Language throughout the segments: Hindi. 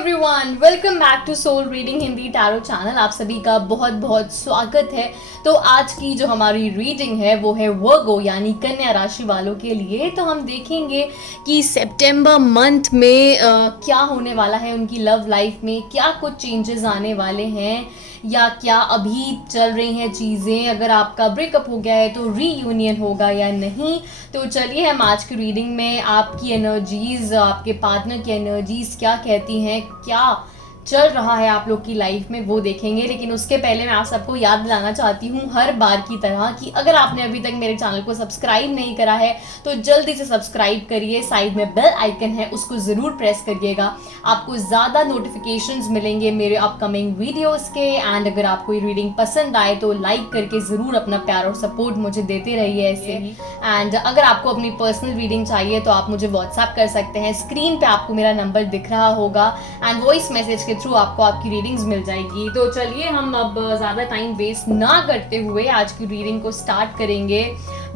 Everyone, welcome back to soul reading Hindi tarot channel. आप सभी का बहुत बहुत स्वागत है। तो आज की जो हमारी रीडिंग है वो है वर्गो यानी कन्या राशि वालों के लिए। तो हम देखेंगे कि सितंबर मंथ में क्या होने वाला है उनकी लव लाइफ में, क्या कुछ चेंजेस आने वाले हैं या क्या अभी चल रही हैं चीज़ें। अगर आपका ब्रेकअप हो गया है तो रीयूनियन होगा या नहीं। तो चलिए हम आज की रीडिंग में आपकी एनर्जीज, आपके पार्टनर की एनर्जीज क्या कहती हैं, क्या चल रहा है आप लोग की लाइफ में, वो देखेंगे। लेकिन उसके पहले मैं आप सबको याद दिलाना चाहती हूँ हर बार की तरह कि अगर आपने अभी तक मेरे चैनल को सब्सक्राइब नहीं करा है तो जल्दी से सब्सक्राइब करिए। साइड में बेल आइकन है, उसको ज़रूर प्रेस करिएगा। आपको ज़्यादा नोटिफिकेशंस मिलेंगे मेरे अपकमिंग वीडियोस के। एंड अगर आपको ये रीडिंग पसंद आए तो लाइक करके ज़रूर अपना प्यार और सपोर्ट मुझे देते रहिए ऐसे ही। एंड अगर आपको अपनी पर्सनल रीडिंग चाहिए तो आप मुझे व्हाट्सएप कर सकते हैं। स्क्रीन पे आपको मेरा नंबर दिख रहा होगा एंड वॉइस मैसेज के थ्रू आपको आपकी रीडिंग्स मिल जाएगी। तो चलिए हम अब ज़्यादा टाइम वेस्ट ना करते हुए आज की रीडिंग को स्टार्ट करेंगे।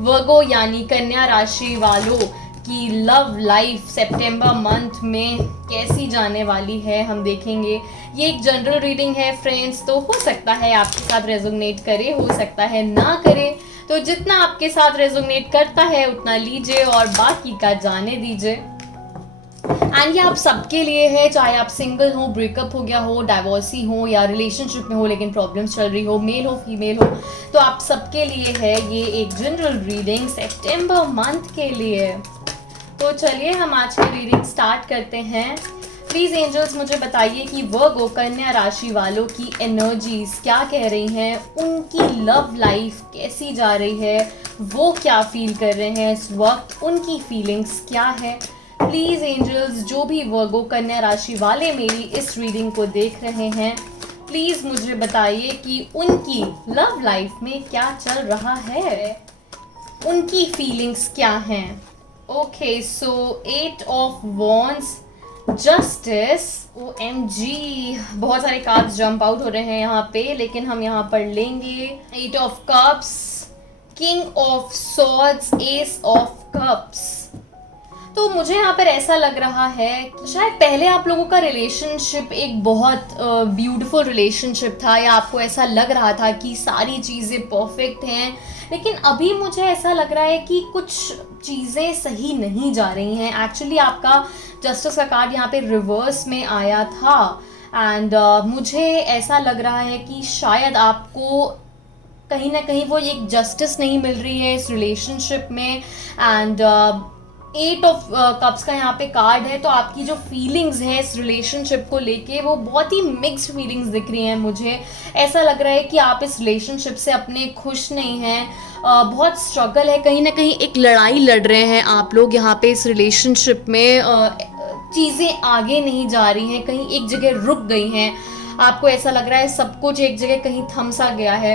वर्गो यानी कन्या राशि वालों की लव लाइफ सितंबर मंथ में कैसी जाने वाली है हम देखेंगे। ये एक जनरल रीडिंग है फ्रेंड्स, तो हो सकता है आपके साथ रेजोनेट करे, हो सकता है ना करे। तो जितना आपके साथ रेजोनेट करता है उतना लीजिए और बाकी का जाने दीजिए। एंड ये आप सबके लिए है, चाहे आप सिंगल हो, ब्रेकअप हो गया हो, डाइवोर्सी हो या रिलेशनशिप में हो लेकिन प्रॉब्लम्स चल रही हो, मेल हो फीमेल हो, तो आप सबके लिए है ये एक जनरल रीडिंग सितंबर मंथ के लिए। तो चलिए हम आज की रीडिंग स्टार्ट करते हैं। प्लीज़ एंजल्स मुझे बताइए कि वर्गो कन्या राशि वालों की एनर्जीज क्या कह रही हैं, उनकी लव लाइफ कैसी जा रही है, वो क्या फील कर रहे हैं इस वक्त, उनकी फीलिंग्स क्या है। प्लीज़ एंजल्स जो भी वर्गो कन्या राशि वाले मेरी इस रीडिंग को देख रहे हैं प्लीज़ मुझे बताइए कि उनकी लव लाइफ में क्या चल रहा है, उनकी फीलिंग्स क्या हैं। Okay, so 8 of wands, justice, OMG, बहुत सारे कार्ड्स जंप आउट हो रहे हैं यहाँ पे, लेकिन हम यहाँ पर लेंगे 8 of cups, king of swords, S of cups. तो मुझे यहाँ पर ऐसा लग रहा है कि शायद पहले आप लोगों का रिलेशनशिप एक बहुत ब्यूटीफुल रिलेशनशिप था या आपको ऐसा लग रहा था कि सारी चीज़ें परफेक्ट हैं, लेकिन अभी मुझे ऐसा लग रहा है कि कुछ चीज़ें सही नहीं जा रही हैं। एक्चुअली आपका जस्टिस का कार्ड यहाँ पे रिवर्स में आया था एंड मुझे ऐसा लग रहा है कि शायद आपको कहीं ना कहीं वो एक जस्टिस नहीं मिल रही है इस रिलेशनशिप में। एंड 8 ऑफ कप्स का यहाँ पे कार्ड है, तो आपकी जो फीलिंग्स हैं इस रिलेशनशिप को लेके वो बहुत ही मिक्स्ड फीलिंग्स दिख रही हैं मुझे। ऐसा लग रहा है कि आप इस रिलेशनशिप से अपने खुश नहीं हैं, बहुत स्ट्रगल है, कहीं ना कहीं एक लड़ाई लड़ रहे हैं आप लोग यहाँ पे इस रिलेशनशिप में। चीज़ें आगे नहीं जा रही हैं, कहीं एक जगह रुक गई हैं। आपको ऐसा लग रहा है सब कुछ एक जगह कहीं थम सा गया है।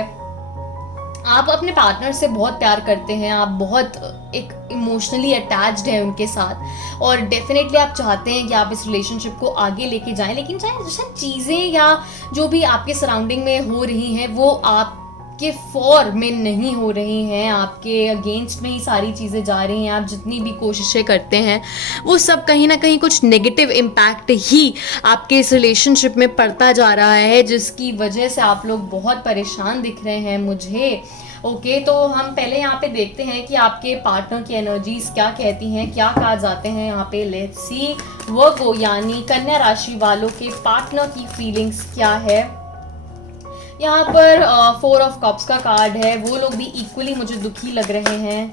आप अपने पार्टनर से बहुत प्यार करते हैं, आप बहुत एक इमोशनली अटैच्ड हैं उनके साथ और डेफिनेटली आप चाहते हैं कि आप इस रिलेशनशिप को आगे लेके जाएं, लेकिन शायद चीज़ें या जो भी आपके सराउंडिंग में हो रही हैं वो आपके फॉर में नहीं हो रही हैं, आपके अगेंस्ट में ही सारी चीज़ें जा रही हैं। आप जितनी भी कोशिशें करते हैं वो सब कहीं ना कहीं कुछ नेगेटिव इम्पैक्ट ही आपके इस रिलेशनशिप में पड़ता जा रहा है, जिसकी वजह से आप लोग बहुत परेशान दिख रहे हैं मुझे। ओके, तो हम पहले यहाँ पे देखते हैं कि आपके पार्टनर की एनर्जीज क्या कहती हैं, क्या कार्ड्स आते हैं यहाँ पे। लेट्स सी वर्गो यानी कन्या राशि वालों के पार्टनर की फीलिंग्स क्या है। यहाँ पर 4 ऑफ कप्स का कार्ड है, वो लोग भी इक्वली मुझे दुखी लग रहे हैं।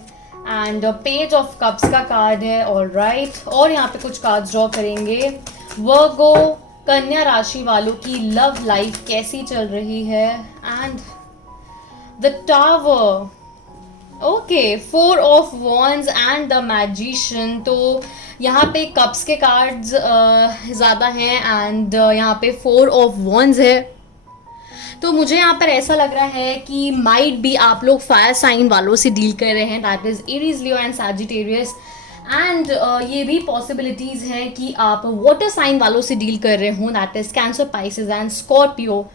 एंड पेज ऑफ कप्स का कार्ड है, ऑलराइट। और यहाँ पे कुछ कार्ड्स ड्रॉ करेंगे। वर्गो कन्या राशि वालों की लव लाइफ कैसी चल रही है and the tower. Okay, 4 of wands and the magician. तो यहाँ पे कप्स के कार्ड्स ज़्यादा हैं एंड यहाँ पे 4 ऑफ वॉन्ड्स है। तो मुझे यहाँ पर ऐसा लग रहा है कि माइट भी आप लोग फायर साइन वालों से डील कर रहे हैं, that is Aries, Leo and Sagittarius. And ये भी पॉसिबिलिटीज़ हैं कि आप वाटर साइन वालों से डील कर रहे हो, that is cancer, Pisces and Scorpio.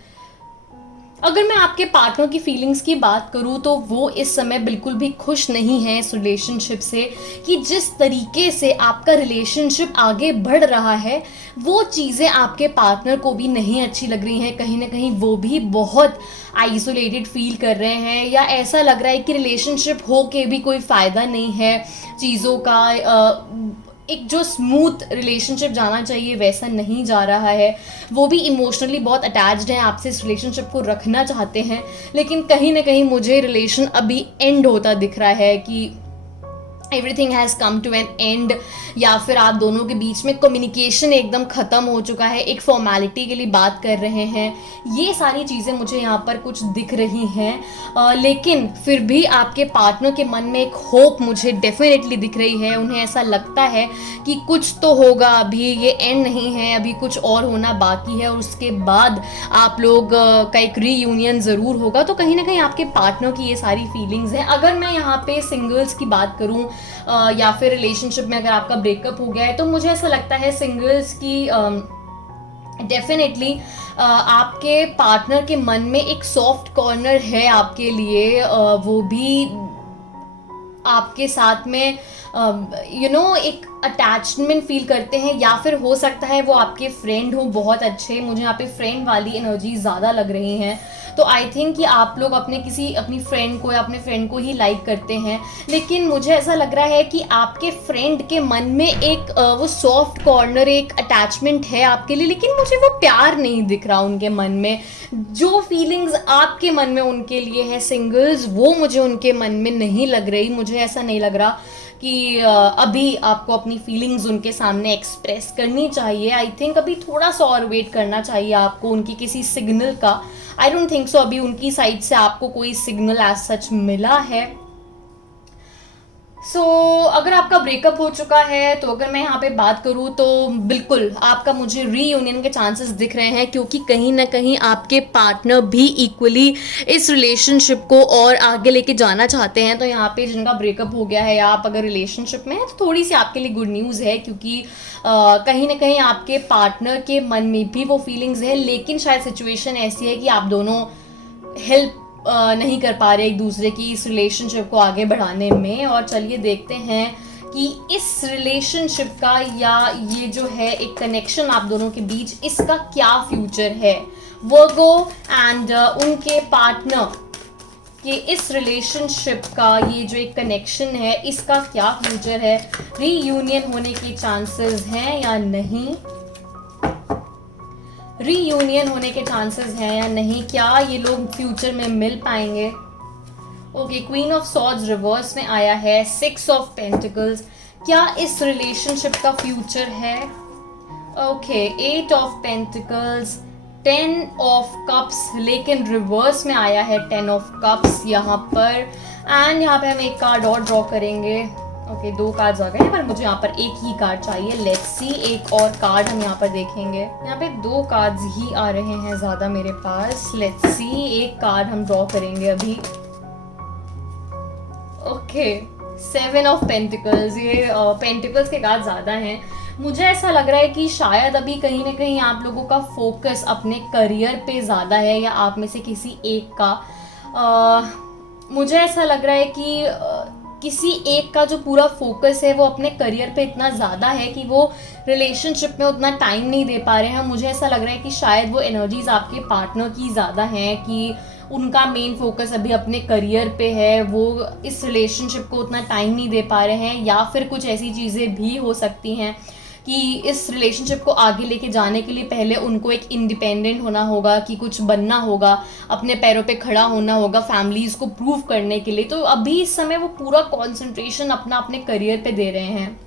अगर मैं आपके पार्टनर की फीलिंग्स की बात करूँ तो वो इस समय बिल्कुल भी खुश नहीं है इस रिलेशनशिप से, कि जिस तरीके से आपका रिलेशनशिप आगे बढ़ रहा है वो चीज़ें आपके पार्टनर को भी नहीं अच्छी लग रही हैं। कहीं ना कहीं वो भी बहुत आइसोलेटेड फील कर रहे हैं, या ऐसा लग रहा है कि रिलेशनशिप हो के भी कोई फ़ायदा नहीं है चीज़ों का। एक जो स्मूथ रिलेशनशिप जाना चाहिए वैसा नहीं जा रहा है। वो भी इमोशनली बहुत अटैच्ड हैं आपसे, इस रिलेशनशिप को रखना चाहते हैं, लेकिन कहीं ना कहीं मुझे रिलेशन अभी एंड होता दिख रहा है कि everything has come to an end, या फिर आप दोनों के बीच में कम्युनिकेशन एकदम ख़त्म हो चुका है, एक फॉर्मेलिटी के लिए बात कर रहे हैं। ये सारी चीज़ें मुझे यहाँ पर कुछ दिख रही हैं, लेकिन फिर भी आपके पार्टनर के मन में एक होप मुझे डेफिनेटली दिख रही है। उन्हें ऐसा लगता है कि कुछ तो होगा, अभी ये एंड नहीं है, अभी कुछ और होना बाकी है और उसके बाद आप लोग का एक रीयूनियन ज़रूर होगा। तो कहीं ना कहीं आपके पार्टनर की ये सारी फीलिंग्स हैं। अगर मैं यहाँ पे सिंगल्स की बात करूँ या फिर रिलेशनशिप में अगर आपका ब्रेकअप हो गया है, तो मुझे ऐसा लगता है सिंगल्स की डेफिनेटली आपके पार्टनर के मन में एक सॉफ्ट कॉर्नर है आपके लिए। वो भी आपके साथ में एक अटैचमेंट फील करते हैं, या फिर हो सकता है वो आपके फ्रेंड हो बहुत अच्छे। मुझे यहाँ पे फ्रेंड वाली एनर्जी ज़्यादा लग रही हैं। तो आई थिंक कि आप लोग अपनी फ्रेंड को या अपने फ्रेंड को ही लाइक करते हैं, लेकिन मुझे ऐसा लग रहा है कि आपके फ्रेंड के मन में एक वो सॉफ्ट कॉर्नर, एक अटैचमेंट है आपके लिए, लेकिन मुझे वो प्यार नहीं दिख रहा उनके मन में। जो फीलिंग्स आपके मन में उनके लिए है सिंगल्स, वो मुझे उनके मन में नहीं लग रही। मुझे ऐसा नहीं लग रहा कि अभी आपको अपनी फीलिंग्स उनके सामने एक्सप्रेस करनी चाहिए। आई थिंक अभी थोड़ा सा और वेट करना चाहिए आपको उनकी किसी सिग्नल का। आई डोंट थिंक सो अभी उनकी साइड से आपको कोई सिग्नल एज सच मिला है। अगर आपका ब्रेकअप हो चुका है, तो अगर मैं यहाँ पे बात करूँ तो बिल्कुल आपका मुझे रीयूनियन के चांसेस दिख रहे हैं, क्योंकि कहीं ना कहीं आपके पार्टनर भी इक्वली इस रिलेशनशिप को और आगे लेके जाना चाहते हैं। तो यहाँ पे जिनका ब्रेकअप हो गया है या आप अगर रिलेशनशिप में हैं, तो थोड़ी सी आपके लिए गुड न्यूज़ है, क्योंकि कहीं ना कहीं आपके पार्टनर के मन में भी वो फीलिंग्स है, लेकिन शायद सिचुएशन ऐसी है कि आप दोनों हेल्प नहीं कर पा रहे एक दूसरे की इस रिलेशनशिप को आगे बढ़ाने में। और चलिए देखते हैं कि इस रिलेशनशिप का या ये जो है एक कनेक्शन आप दोनों के बीच, इसका क्या फ्यूचर है। वर्गो एंड उनके पार्टनर के इस रिलेशनशिप का ये जो एक कनेक्शन है, इसका क्या फ्यूचर है। रीयूनियन होने के चांसेस हैं या नहीं, रीयूनियन होने के चांसेस हैं या नहीं, क्या ये लोग फ्यूचर में मिल पाएंगे। Okay, queen of swords reverse में आया है, 6 ऑफ पेंटिकल्स, क्या इस रिलेशनशिप का फ्यूचर है। Okay, 8 of pentacles, 10 of cups, लेकिन रिवर्स में आया है 10 ऑफ कप्स यहाँ पर। एंड यहाँ पे हम एक कार्ड और ड्रॉ करेंगे। ओके, 2 कार्ड्स आ गए हैं, पर मुझे यहाँ पर एक ही कार्ड चाहिए। लेट्स सी, एक और कार्ड हम यहाँ पर देखेंगे। यहाँ पे 2 कार्ड्स ही आ रहे हैं ज़्यादा मेरे पास। लेट्स सी, एक कार्ड हम ड्रॉ करेंगे अभी। ओके, 7 ऑफ पेंटिकल्स, ये पेंटिकल्स के कार्ड ज़्यादा हैं। मुझे ऐसा लग रहा है कि शायद अभी कहीं ना कहीं आप लोगों का फोकस अपने करियर पे ज़्यादा है, या आप में से किसी एक का। मुझे ऐसा लग रहा है कि किसी एक का जो पूरा फोकस है वो अपने करियर पे इतना ज़्यादा है कि वो रिलेशनशिप में उतना टाइम नहीं दे पा रहे हैं। मुझे ऐसा लग रहा है कि शायद वो एनर्जीज आपके पार्टनर की ज़्यादा हैं, कि उनका मेन फोकस अभी अपने करियर पे है, वो इस रिलेशनशिप को उतना टाइम नहीं दे पा रहे हैं। या फिर कुछ ऐसी चीज़ें भी हो सकती हैं कि इस रिलेशनशिप को आगे लेके जाने के लिए पहले उनको एक इंडिपेंडेंट होना होगा, कि कुछ बनना होगा, अपने पैरों पे खड़ा होना होगा फैमिलीज़ को प्रूव करने के लिए। तो अभी इस समय वो पूरा कंसंट्रेशन अपने करियर पे दे रहे हैं।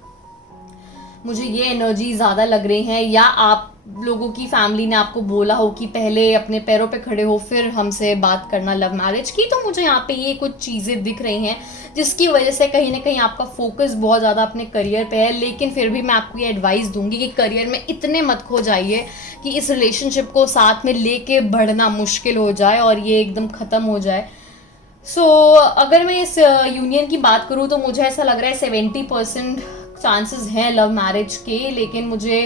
मुझे ये एनर्जी ज़्यादा लग रही है, या आप लोगों की फैमिली ने आपको बोला हो कि पहले अपने पैरों पे खड़े हो फिर हमसे बात करना लव मैरिज की। तो मुझे यहाँ पे ये कुछ चीज़ें दिख रही हैं जिसकी वजह से कहीं ना कहीं आपका फोकस बहुत ज़्यादा अपने करियर पे है। लेकिन फिर भी मैं आपको ये एडवाइस दूंगी कि करियर में इतने मत खो जाइए कि इस रिलेशनशिप को साथ में लेके बढ़ना मुश्किल हो जाए और ये एकदम ख़त्म हो जाए। अगर मैं इस यूनियन की बात करूँ तो मुझे ऐसा लग रहा है 70% चांसेस हैं लव मैरिज के, लेकिन मुझे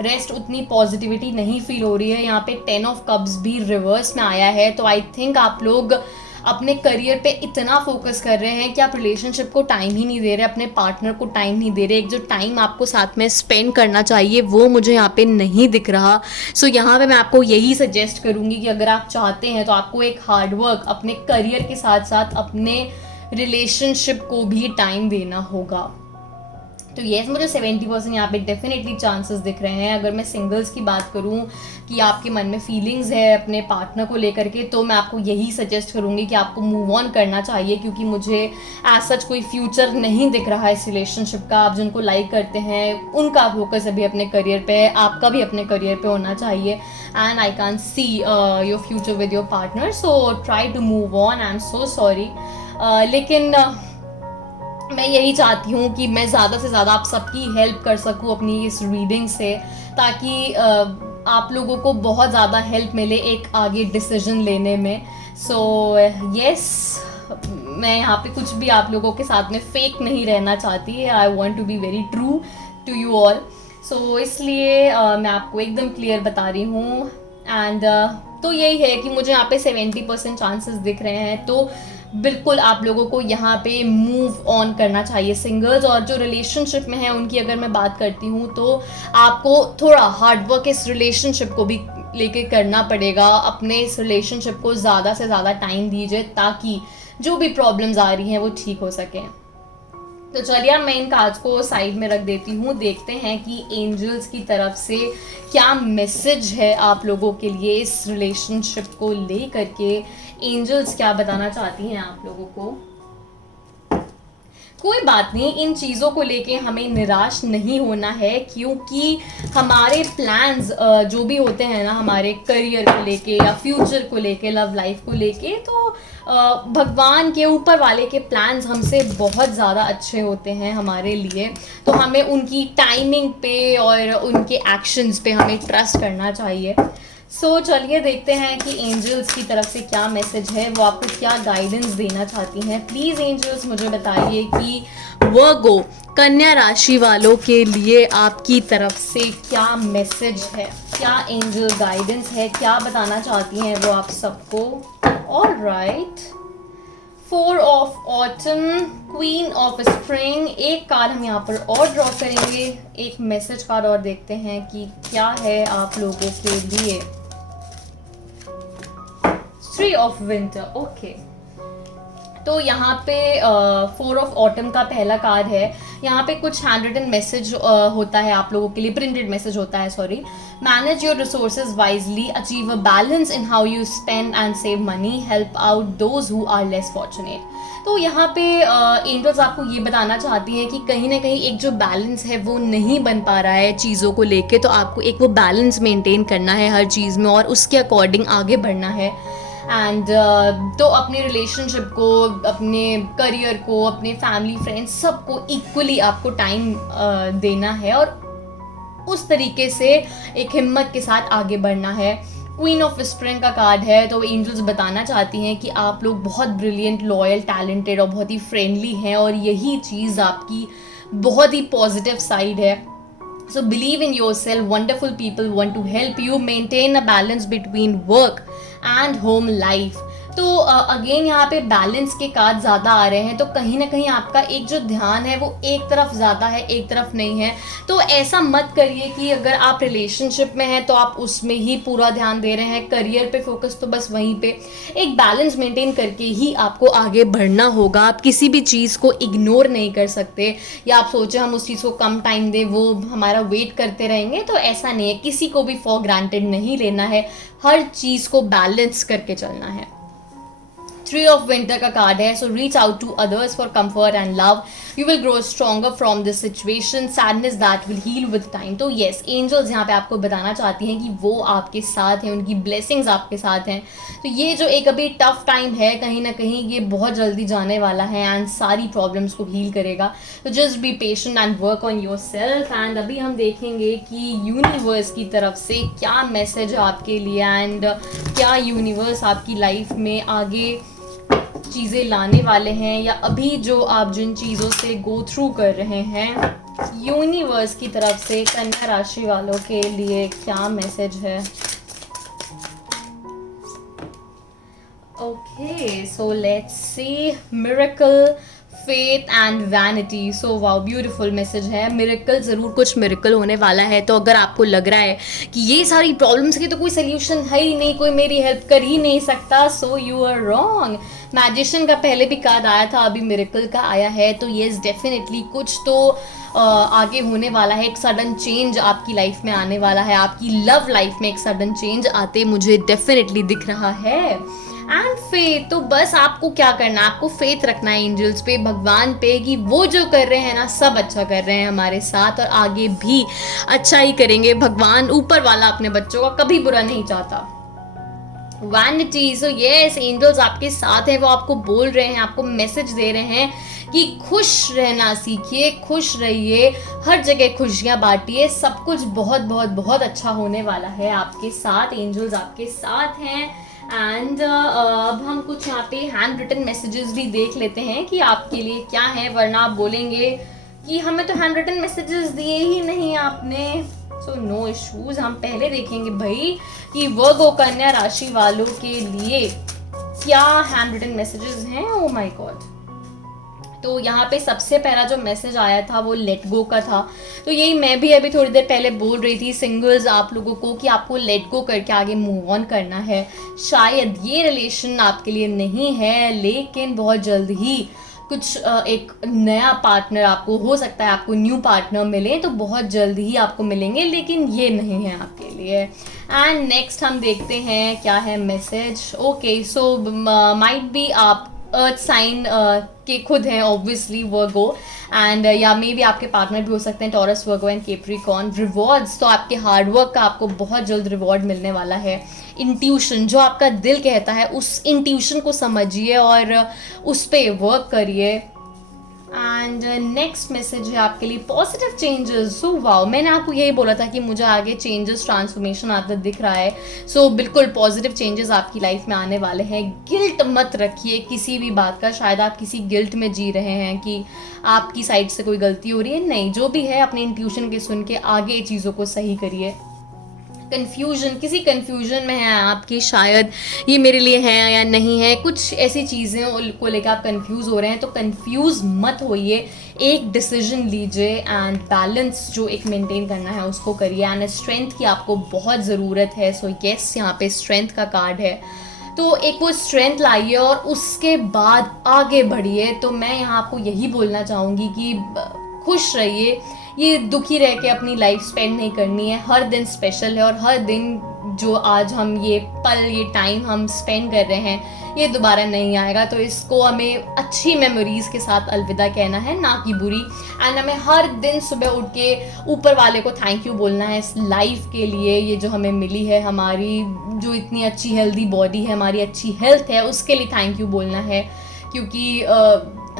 रेस्ट, उतनी पॉजिटिविटी नहीं फील हो रही है। यहाँ पे 10 ऑफ कप्स भी रिवर्स में आया है, तो आई थिंक आप लोग अपने करियर पे इतना फोकस कर रहे हैं कि आप रिलेशनशिप को टाइम ही नहीं दे रहे, अपने पार्टनर को टाइम नहीं दे रहे। एक जो टाइम आपको साथ में स्पेंड करना चाहिए वो मुझे यहाँ पे नहीं दिख रहा। सो यहाँ पे मैं आपको यही सजेस्ट करूँगी कि अगर आप चाहते हैं तो आपको एक हार्डवर्क अपने करियर के साथ साथ अपने रिलेशनशिप को भी टाइम देना होगा। तो येस, मुझे 70% यहाँ पे डेफिनेटली चांसेस दिख रहे हैं। अगर मैं सिंगल्स की बात करूँ कि आपके मन में फीलिंग्स है अपने पार्टनर को लेकर के, तो मैं आपको यही सजेस्ट करूँगी कि आपको मूव ऑन करना चाहिए, क्योंकि मुझे एज सच कोई फ्यूचर नहीं दिख रहा है इस रिलेशनशिप का। आप जिनको लाइक करते हैं उनका फोकस अभी अपने करियर पे है, आपका भी अपने करियर पे होना चाहिए। And I can see your future with your partner, so try to move on. I am so sorry, लेकिन मैं यही चाहती हूँ कि मैं ज़्यादा से ज़्यादा आप सबकी हेल्प कर सकूँ अपनी इस रीडिंग से, ताकि आप लोगों को बहुत ज़्यादा हेल्प मिले एक आगे डिसीजन लेने में। सो येस, मैं यहाँ पे कुछ भी आप लोगों के साथ में फेक नहीं रहना चाहती। I want to be very true to you all. So इसलिए मैं आपको एकदम क्लियर बता रही हूँ। एंड तो यही है कि मुझे यहाँ पे 70% चांसेस दिख रहे हैं, तो बिल्कुल आप लोगों को यहाँ पे मूव ऑन करना चाहिए सिंगल्स। और जो रिलेशनशिप में है उनकी अगर मैं बात करती हूँ, तो आपको थोड़ा हार्डवर्क इस रिलेशनशिप को भी लेके करना पड़ेगा। अपने इस रिलेशनशिप को ज़्यादा से ज़्यादा टाइम दीजिए ताकि जो भी प्रॉब्लम्स आ रही हैं वो ठीक हो सकें। तो चलिए मैं इन कार्ड्स को साइड में रख देती हूँ। देखते हैं कि एंजल्स की तरफ से क्या मैसेज है आप लोगों के लिए इस रिलेशनशिप को ले करके। एंजल्स क्या बताना चाहती हैं आप लोगों को। कोई बात नहीं, इन चीज़ों को लेके हमें निराश नहीं होना है, क्योंकि हमारे प्लान्स जो भी होते हैं ना हमारे करियर को लेके या फ्यूचर को लेके, लव लाइफ को लेके, तो भगवान के ऊपर वाले के प्लान्स हमसे बहुत ज़्यादा अच्छे होते हैं हमारे लिए। तो हमें उनकी टाइमिंग पे और उनके एक्शंस पे हमें ट्रस्ट करना चाहिए। सो चलिए देखते हैं कि एंजल्स की तरफ से क्या मैसेज है, वो आपको क्या गाइडेंस देना चाहती हैं। प्लीज़ एंजल्स मुझे बताइए कि वर्गो कन्या राशि वालों के लिए आपकी तरफ से क्या मैसेज है, क्या एंजल गाइडेंस है, क्या बताना चाहती हैं वो आप सबको। Alright, 4 of autumn, queen of spring. एक कार्ड हम यहाँ पर और ड्रॉ करेंगे, एक मैसेज कार्ड और देखते हैं कि क्या है आप लोगों के लिए। 3 ऑफ विंटर। ओके, तो यहाँ पे 4 ऑफ ऑटम का पहला कार्ड है। यहाँ पे कुछ हैंड रिटन मैसेज होता है आप लोगों के लिए, प्रिंटेड मैसेज होता है, sorry. Manage your resources wisely, achieve a balance in how you spend and save money, help out those who are less fortunate. तो यहाँ पे एंजल्स आपको ये बताना चाहती हैं कि कहीं ना कहीं एक जो बैलेंस है वो नहीं बन पा रहा है चीज़ों को लेके, तो आपको एक वो बैलेंस मेंटेन करना है हर चीज़ में और उसके अकॉर्डिंग आगे बढ़ना है। एंड तो अपने रिलेशनशिप को, अपने करियर को, अपने फैमिली फ्रेंड्स सबको इक्वली आपको टाइम देना है और उस तरीके से एक हिम्मत के साथ आगे बढ़ना है। क्वीन ऑफ स्प्रिंग का कार्ड है, तो एंजल्स बताना चाहती हैं कि आप लोग बहुत ब्रिलियंट, लॉयल, टैलेंटेड और बहुत ही फ्रेंडली हैं और यही चीज़ आपकी बहुत ही पॉजिटिव साइड है। So believe in yourself, wonderful people want to help you maintain a balance between work and home life. तो अगेन यहाँ पे बैलेंस के कार्ड ज़्यादा आ रहे हैं, तो कहीं ना कहीं आपका एक जो ध्यान है वो एक तरफ ज़्यादा है, एक तरफ नहीं है। तो ऐसा मत करिए कि अगर आप रिलेशनशिप में हैं तो आप उसमें ही पूरा ध्यान दे रहे हैं, करियर पे फोकस तो बस वहीं पे। एक बैलेंस मेंटेन करके ही आपको आगे बढ़ना होगा। आप किसी भी चीज़ को इग्नोर नहीं कर सकते या आप सोचे हम उस चीज़ को कम टाइम दे, वो हमारा वेट करते रहेंगे, तो ऐसा नहीं है। किसी को भी फॉर ग्रांटेड नहीं लेना है, हर चीज़ को बैलेंस करके चलना है। 3 ऑफ विंटर का कार्ड है, so reach out to others for comfort and love, you will grow stronger from this situation, sadness that will heal with time. तो येस, एंजल्स यहाँ पे आपको बताना चाहती हैं कि वो आपके साथ हैं, उनकी ब्लेसिंग्स आपके साथ हैं। तो ये जो एक अभी टफ टाइम है, कहीं ना कहीं ये बहुत जल्दी जाने वाला है एंड सारी प्रॉब्लम्स को हील करेगा। तो just be patient and work on your self. And अभी हम देखेंगे कि यूनिवर्स की तरफ से क्या मैसेज है आपके लिए एंड क्या यूनिवर्स आपकी लाइफ में आगे चीज़ें लाने वाले हैं, या अभी जो आप जिन चीज़ों से गो थ्रू कर रहे हैं, यूनिवर्स की तरफ से कन्या राशि वालों के लिए क्या मैसेज है? Okay, so let's see. Miracle, faith and vanity. So wow, beautiful message है। मिरेकल, ज़रूर कुछ मिरेकल होने वाला है। तो अगर आपको लग रहा है कि ये सारी प्रॉब्लम्स की तो कोई सोल्यूशन है ही नहीं, कोई मेरी हेल्प कर ही नहीं सकता, so you are wrong. Magician का पहले भी कार्ड आया था, अभी मिरेकल का आया है, तो येस डेफिनेटली कुछ तो आगे होने वाला है। एक सडन चेंज आपकी लाइफ में आने वाला है, आपकी लव लाइफ में एक सडन चेंज आते मुझे डेफिनेटली दिख रहा है। एंड फेथ, तो बस आपको क्या करना है, आपको फेथ रखना है एंजल्स पे, भगवान पे, कि वो जो कर रहे हैं ना सब अच्छा कर रहे हैं हमारे साथ, और आगे भी अच्छा ही करेंगे। भगवान ऊपर वाला अपने बच्चों का कभी बुरा नहीं चाहता। वैनिटी, सो यस, एंजल्स आपके साथ हैं, वो आपको बोल रहे हैं, आपको मैसेज दे रहे हैं कि खुश रहना सीखिए, खुश रहिए, हर जगह खुशियाँ बांटिए, सब कुछ बहुत बहुत बहुत अच्छा होने वाला है आपके साथ। एंजल्स आपके साथ हैं। एंड अब हम कुछ यहाँ पे हैंड रिटन मैसेजेस भी देख लेते हैं कि आपके लिए क्या है, वरना आप बोलेंगे कि हमें तो हैंड रिटन मैसेजेस दिए ही नहीं आपने। सो नो इश्यूज, हम पहले देखेंगे भाई कि वर्गो कन्या राशि वालों के लिए क्या हैंड रिटन मैसेजेस हैं। ओ माय गॉड, तो यहाँ पे सबसे पहला जो मैसेज आया था वो लेट गो का था। तो यही मैं भी अभी थोड़ी देर पहले बोल रही थी सिंगल्स आप लोगों को कि आपको लेट गो करके आगे मूव ऑन करना है। शायद ये रिलेशन आपके लिए नहीं है, लेकिन बहुत जल्द ही कुछ एक नया पार्टनर आपको, हो सकता है आपको न्यू पार्टनर मिले, तो बहुत जल्द ही आपको मिलेंगे, लेकिन ये नहीं है आपके लिए। एंड नेक्स्ट हम देखते हैं क्या है message. Okay, so might be आप अर्थ साइन के खुद हैं ऑब्वियसली वर्गो, एंड या मे बी आपके पार्टनर भी हो सकते हैं taurus, Virgo and Capricorn. Rewards, तो आपके हार्डवर्क का आपको बहुत जल्द रिवॉर्ड मिलने वाला है। इंट्यूशन, जो आपका दिल कहता है उस इंट्यूशन को समझिए और उस पर वर्क करिए। एंड नेक्स्ट मैसेज है आपके लिए पॉजिटिव चेंजेस। सो वाओ, मैंने आपको यही बोला था कि मुझे आगे चेंजेस, ट्रांसफॉर्मेशन आता दिख रहा है। सो बिल्कुल पॉजिटिव चेंजेस आपकी लाइफ में आने वाले हैं। गिल्ट मत रखिए किसी भी बात का, शायद आप किसी गिल्ट में जी रहे हैं कि आपकी साइड से कोई गलती हो रही है। नहीं, जो भी है अपने इंट्यूशन के सुन के आगे चीज़ों को सही करिए। कन्फ्यूजन, किसी कन्फ्यूजन में है आप कि शायद ये मेरे लिए है या नहीं है, कुछ ऐसी चीज़ें को लेकर आप कंफ्यूज हो रहे हैं, तो कंफ्यूज मत होइए, एक डिसीजन लीजिए एंड बैलेंस जो एक मेंटेन करना है उसको करिए। एंड स्ट्रेंथ की आपको बहुत ज़रूरत है। सो यस, यहाँ पे स्ट्रेंथ का कार्ड है, तो एक वो स्ट्रेंथ लाइए और उसके बाद आगे बढ़िए। तो मैं यहाँ आपको यही बोलना चाहूँगी कि खुश रहिए, ये दुखी रह के अपनी लाइफ स्पेंड नहीं करनी है। हर दिन स्पेशल है और हर दिन जो आज हम ये पल, ये टाइम हम स्पेंड कर रहे हैं, ये दोबारा नहीं आएगा। तो इसको हमें अच्छी मेमोरीज के साथ अलविदा कहना है, ना कि बुरी। एंड हमें हर दिन सुबह उठ के ऊपर वाले को थैंक यू बोलना है इस लाइफ के लिए, ये जो हमें मिली है, हमारी जो इतनी अच्छी हेल्दी बॉडी है, हमारी अच्छी हेल्थ है, उसके लिए थैंक यू बोलना है। क्योंकि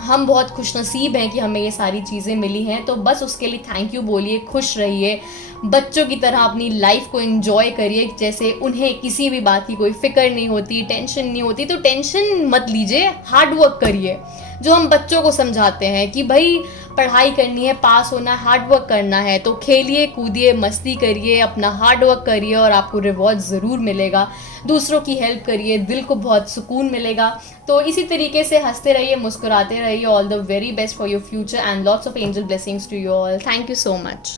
हम बहुत खुशनसीब हैं कि हमें ये सारी चीज़ें मिली हैं। तो बस उसके लिए थैंक यू बोलिए, खुश रहिए, बच्चों की तरह अपनी लाइफ को एंजॉय करिए, जैसे उन्हें किसी भी बात की कोई फिक्र नहीं होती, टेंशन नहीं होती। तो टेंशन मत लीजिए, हार्ड वर्क करिए। जो हम बच्चों को समझाते हैं कि भाई पढ़ाई करनी है, पास होना है, हार्ड वर्क करना है, तो खेलिए, कूदिए, मस्ती करिए, अपना हार्ड वर्क करिए और आपको रिवॉर्ड ज़रूर मिलेगा। दूसरों की हेल्प करिए, दिल को बहुत सुकून मिलेगा। तो इसी तरीके से हंसते रहिए, मुस्कुराते रहिए। All the very best for your future and lots of angel blessings to you all. Thank you so much.